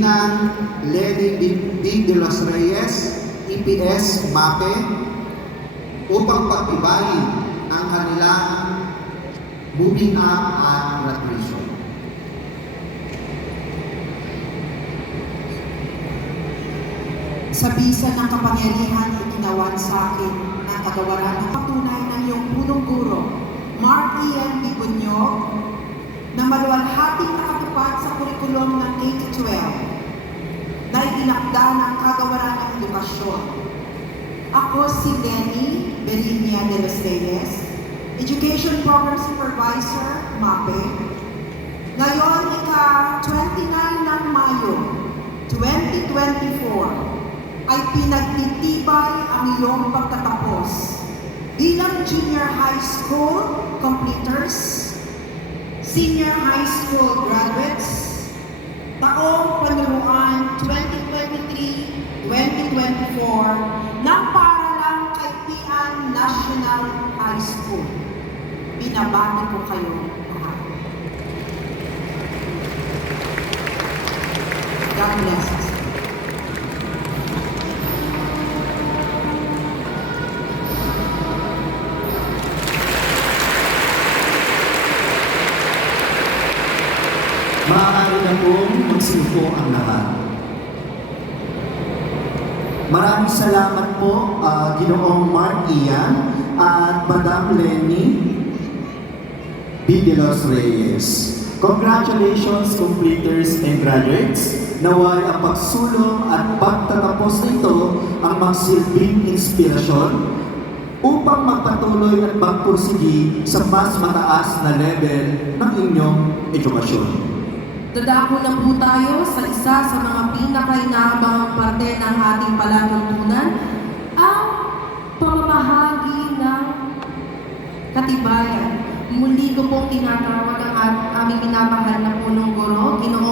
Ninang Lenny B. de los Reyes, EPS, MAPE, upang pagtibayin ang kanilang moving up at graduation. Sa bisa ng kapangyarihan na ginawan sa akin ng kagawaran na patunay ng iyong punong guro, Mark Ian Bibunyog, na maluwalhating nakatupad sa kurikulum ng K-12 na itinakda ng kagawaran ng edukasyon. Ako si Lenny Belinia de los Reyes, Education Program Supervisor, MAPE. Ngayon, ika-29 ng Mayo, 2024, ay pinagtitibay ang iyong pagtatapos bilang junior high school completers, senior high school graduates, taong panuruan 2023-2024 ng Paralang Kaipian National High School. Binabati ko kayo lahat. God bless us. Maaari na pong magsiupo ang lahat. Maraming salamat po, Ginoong Mark Ian at Madam Lenny B. de los Reyes. Congratulations, completers and graduates. Naway ang pagsulong at pagtatapos nito ang magsilbing inspirasyon upang magpatuloy at magpursigi sa mas mataas na level ng inyong edukasyon. Dadako na po tayo sa isa sa mga pinaka-inaabangang parte ng ating palatuntunan, ang pamamahagi ng katibayan. Muli ko pong tinatawag ang aming minamahal na punong guro, Ginoong